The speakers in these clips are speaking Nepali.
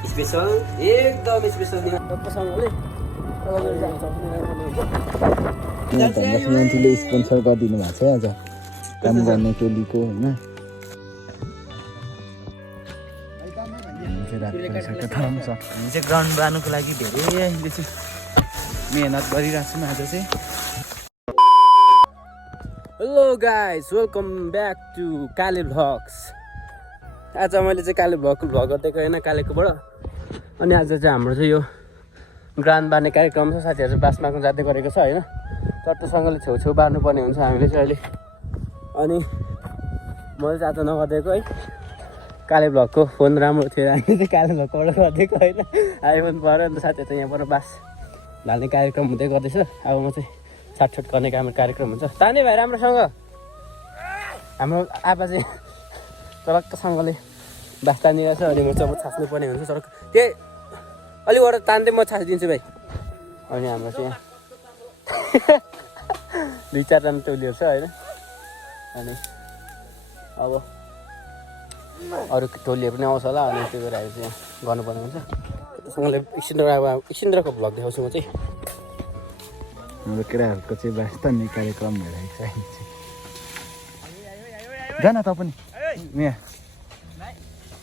स्पेशल एकदम स्पेशल मान्छेले स्पोन्सर गरिदिनु भएको छ आज काम गर्ने टोलीको होइन हामी चाहिँ ग्राउन्ड बार्नुको लागि धेरै अहिले चाहिँ मेहनत गरिरहेको छौँ आज चाहिँ hello guys welcome back to Kale vlogs. आज मैले चाहिँ काले भ्लग गरिदिएको होइन कालेकोबाट। अनि आज चाहिँ हाम्रो चाहिँ यो ग्राउन्ड बार्ने कार्यक्रम छ। साथीहरू चाहिँ बास माग्नु जाँदै गरेको छ होइन। चट्टोसँगले छेउछेउ बार्नुपर्ने हुन्छ हामीले चाहिँ अहिले। अनि मैले चाहिँ आज नगरिदिएको है। काले भ्लगको फोन राम्रो थियो हामी चाहिँ काले भ्लगकोबाट गरिदिएको होइन। आइफोन पऱ्यो अन्त साथीहरू चाहिँ यहाँबाट बास ढाल्ने कार्यक्रम हुँदै गर्दैछ। अब म चाहिँ छाटछुट गर्ने कार्यक्रम हुन्छ। ताने भाइ राम्रोसँग हाम्रो आप्पा चाहिँ चलक्कसँगले बास तानिरहेको छ। अनि म चाहिँ अब छास्नु पर्ने हुन्छ सडक त्यही अलिकबाट तान्दै म छासिदिन्छु भाइ। अनि हाम्रो चाहिँ यहाँ 2-4जना टोलीहरू छ होइन। अनि अब अरू टोलीहरू पनि आउँछ होला। अनि त्यो भएर चाहिँ यहाँ गर्नुपर्ने हुन्छ। त्योसँगले एकछिनको भ्लग देखाउँछु म चाहिँ। हाम्रो केटाहरूको चाहिँ बास तान्ने कार्यक्रम भइरहेको छ अहिले चाहिँ। जान त पनि यहाँ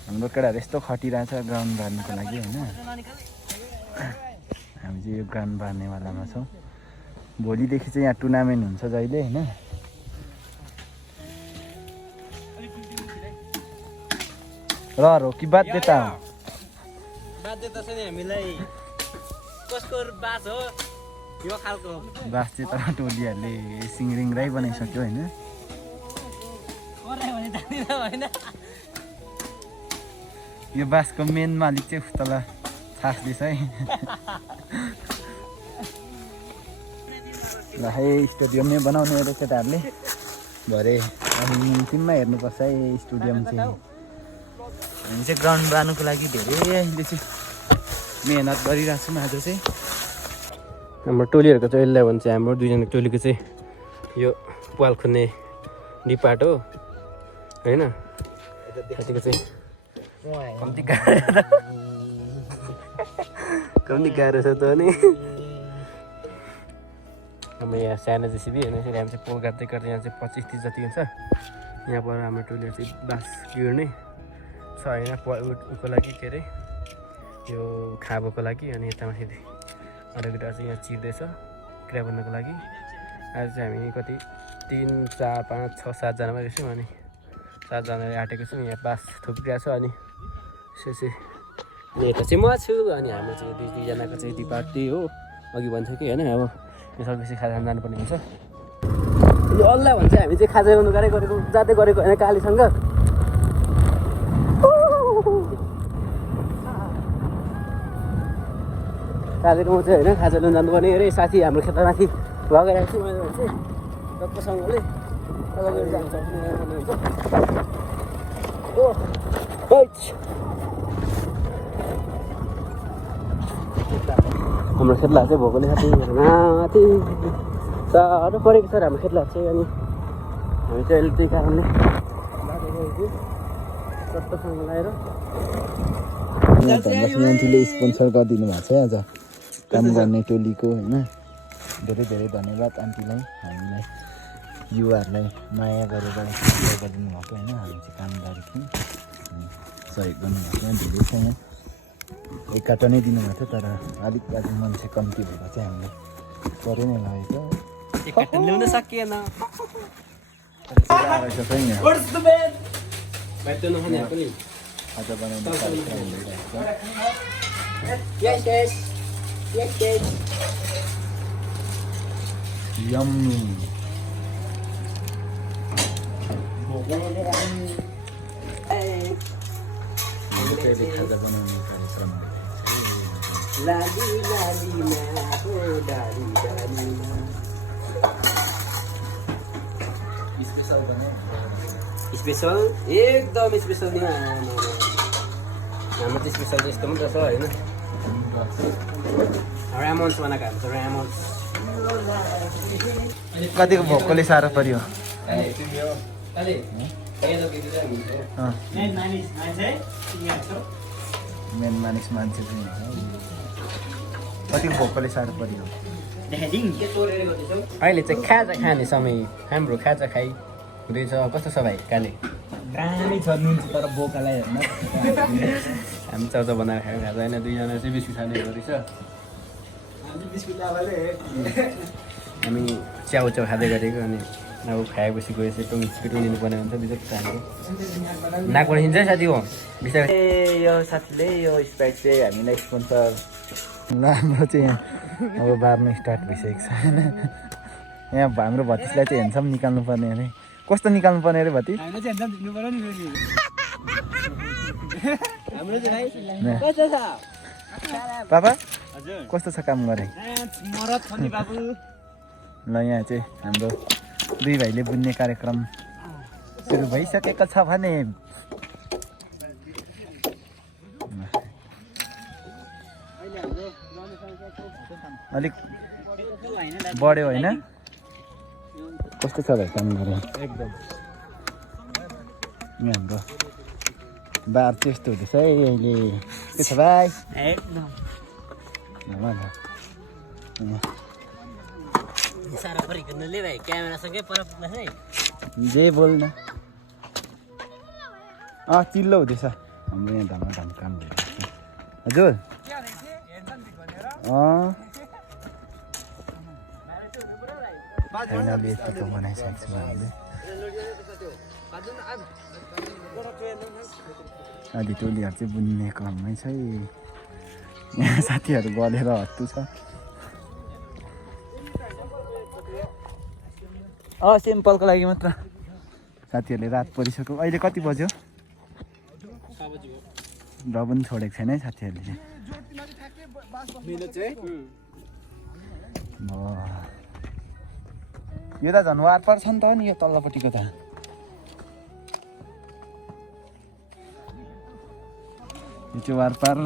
हाम्रो केटाहरू यस्तो खटिरहेछ ग्राउन्ड बार्नुको लागि होइन। हामी चाहिँ यो ग्राउन्ड बार्नेवालामा छौँ। भोलिदेखि चाहिँ यहाँ टुर्नामेन्ट हुन्छ जहिले होइन। रहर हो कि बाध्यता हो? बाध्यता छ नि हामीलाई। कसको बास हो यो खालको बास चाहिँ तर टोलीहरूले सिङरिङराई बनाइसक्यो होइन। यो बासको मेन मालिक चाहिँ तल छास्दैछ है। ल है स्टेडियममै बनाउने अरे केटाहरूले भरे अन्तिममा हेर्नुपर्छ है स्टेडियम चाहिँ। हामी चाहिँ ग्राउन्ड बार्नुको लागि धेरै अहिले चाहिँ मेहनत गरिरहेको छौँ आज चाहिँ। हाम्रो टोलीहरूको चाहिँ यसलाई भन्छ हाम्रो 2जना टोलीको चाहिँ यो पाल खुन्ने डिपार्ट हो होइन। साथीको चाहिँ कम्ती गाह्रो छ त। अनि हाम्रो यहाँ सानो जेसिबी होइन। यसरी हामी चाहिँ पोल गाड्दै गर्दै यहाँ चाहिँ 25-30 जति हुन्छ। यहाँबाट हाम्रो टोलीहरू चाहिँ बास गिर्ने छ होइन। उको लागि के अरे यो खाबोको लागि। अनि यता माथि अरू गिटार चाहिँ यहाँ चिर्दैछ क्र्याब गर्नको लागि। आज चाहिँ हामी कति 3, 4, 5, 6, 7जनामा रहेछौँ। अनि 7जनाले आँटेको छौँ। यहाँ बास थुप्रिरहेको छ। अनि यता चाहिँ म छु। अनि हाम्रो चाहिँ 2-2जनाको चाहिँ डिपार्टी हो अघि भन्छ कि होइन। अब यो सबैसी खाजा खान जानुपर्ने हुन्छ। यो अल्लाह भन्छ हामी चाहिँ खाजा खानु जाँदै गरेको होइन कालीसँग। कालेकोमा चाहिँ होइन खाजा लिनु जानुपर्ने अरे। साथी हाम्रो खेतमाथि लगाइरहेको छु मैले चाहिँ टक्कसँगले लगेर जान्छ। हाम्रो खेतला चाहिँ भएकोले साथी माथि साह्रो परेको छ हाम्रो खेतला चाहिँ। अनि हामी चाहिँ अहिले त्यही कारणले टक्कसँग लगाएर मान्छेले स्पोन्सर गरिदिनु भएको छ आज काम गर्ने टोलीको होइन। धेरै धेरै धन्यवाद आन्टीलाई, हामीलाई युवाहरूलाई माया गरेर गरिदिनु भएको होइन। हामी चाहिँ काम गरेको थियौँ सहयोग गर्नुभएको धेरै छ। यहाँ एक काटा नै दिनुभएको थियो तर अलिक आज मान्छे कम्ती भएर चाहिँ हामीले परे नै लगेको ल्याउन सकिएन। आज बनाउने कार्यक्रम भइरहेको छ। यम्मी खाजा बनाउने कार्यक्रम स्पेशल एकदम स्पेशल नि हाम्रो चाहिँ स्पेशल यस्तो मात्र छ होइन। ऱ्यामोन्स बनाएको हामी चाहिँ ऱ्यामोन्स। कतिको भोकले साह्रो पर्यो। मेन मान्छे चाहिँ कति भोकले साह्रो पऱ्यो अहिले चाहिँ खाजा खाने समय हाम्रो खाजा खाइ हुँदैछ कस्तो छ भाइ काले दामी छ नुन तर बोकालाई हेर्न हामी चाउचाउ बनाएर खाएको खाजा होइन दुईजना चाहिँ बिस्कुट खाने रहेछ हामी च्याउचाउ खाँदै गरेको अनि अब खाएपछि गएपछि पिटुनिनु पर्ने हुन्छ बिजोक खाएको नाकबाट हिँड्छ साथी हो बिस्तारै ए यो साथीले यो स्प्राइट चाहिँ हामीलाई स्पोन्सर ल हाम्रो चाहिँ यहाँ अब बार्नु स्टार्ट भइसकेको छ होइन यहाँ हाम्रो भतिजलाई चाहिँ हेन्सम निकाल्नु पर्ने अरे कस्तो निकाल्नु पर्ने अरे भतिज पापा कस्तो छ काम गरे ल यहाँ चाहिँ हाम्रो दुई भाइले बुन्ने कार्यक्रम सुरु भइसकेको छ भने अलिक बढ्यो होइन कस्तो छ भाइ काम गरे एकदम यहाँ हाम्रो बार चाहिँ यस्तो हुँदैछ है अहिले के छ भाइ एकदम साह्रो परेको नले भाइ क्यामेरासँगै पर पुग्छ है जे बोल्न चिल्लो हुँदैछ हाम्रो यहाँ धमाधम काम भइरहेको छ हजुर फाइनली यतिको बनाइसकेको छु हामीले आधी टोलीहरू चाहिँ बुन्ने क्रममै छ यहाँ साथीहरू गलेर हत्तु छ सिम्पलको लागि मात्र साथीहरूले रात परिसक्यो अहिले कति बज्यो र पनि छोडेको छैन है साथीहरूले यो त झन् वार पर्छ नि त नि यो तल्लोपट्टिको त यो चाहिँ वारपार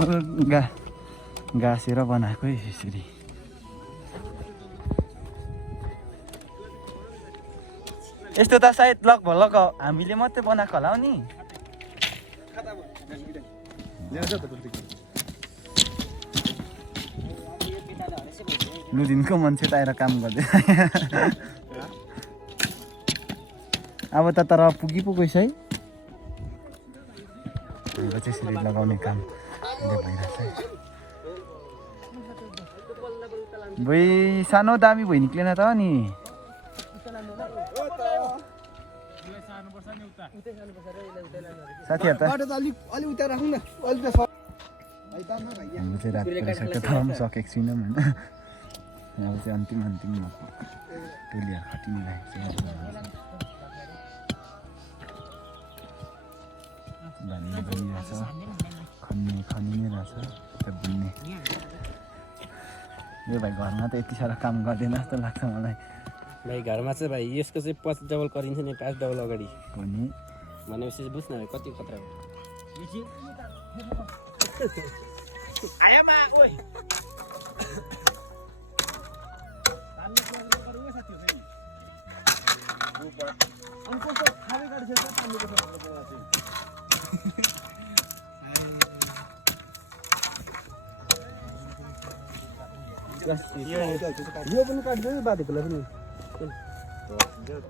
गाँसेर बनाएको है यसरी यस्तो त सायद लगभग हामीले मात्रै बनाएको होला नि लुदिनको मान्छे त आएर काम गर्दै अब त तर पुगिपुगेछ है हाम्रो चाहिँ यसरी लगाउने काम भइरहेछ है भुइँ सानो दामी भुइँ निक्लेन त नि साथीहरू त हाम्रो चाहिँ रात परिसक्यो तर पनि सकेको छैनौँ होइन अब चाहिँ अन्तिम टोलीहरू खटिने लागेको छ भन्ने बनिरहेछ खनिने रहेछ त्यो बुन्ने यो भाइ घरमा त यति साह्रो काम गर्दैन जस्तो लाग्छ मलाई भाइ घरमा चाहिँ भाइ यसको चाहिँ 5 डबल गरिन्छ नि 5 डबल अगाडि हो नि भनेपछि बुझ्न भाइ कति खतरा हो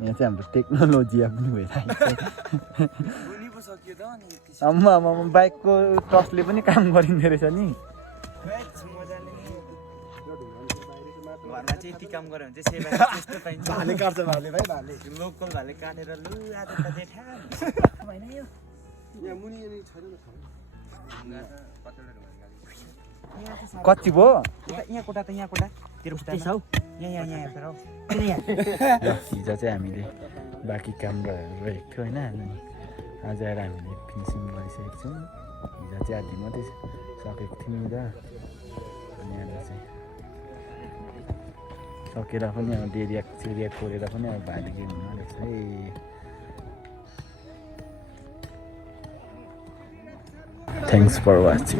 यहाँ चाहिँ हाम्रो टेक्नोलोजी पनि भइरहेको आम्मा बाइकको टर्चले पनि काम गरिँदो रहेछ नि घरमा चाहिँ यति काम गऱ्यो भने चाहिँ सेवा त्यस्तो पाइन्छ भाले काट्छ भाले भाइ भाले लोकल भाले काटेर लु आज त जेठा भएन यो यहाँ मुनि छैन कति भयो यहाँ कोटा त यहाँ कोटा तेरो कोटा छ यहाँ हेरेर हिजो चाहिँ हामीले बाँकी काम रहेको थियो होइन आज आएर हामीले फिनिसिङ गरिसकेको छौँ हिजो चाहिँ आधी मात्रै सकेको थियौँ नि त अनि आज चाहिँ सकेर पनि अब डेरिया सेरिया खोलेर पनि अब भाले हुन रहेछ है थ्याङ्क्स फर वाचिङ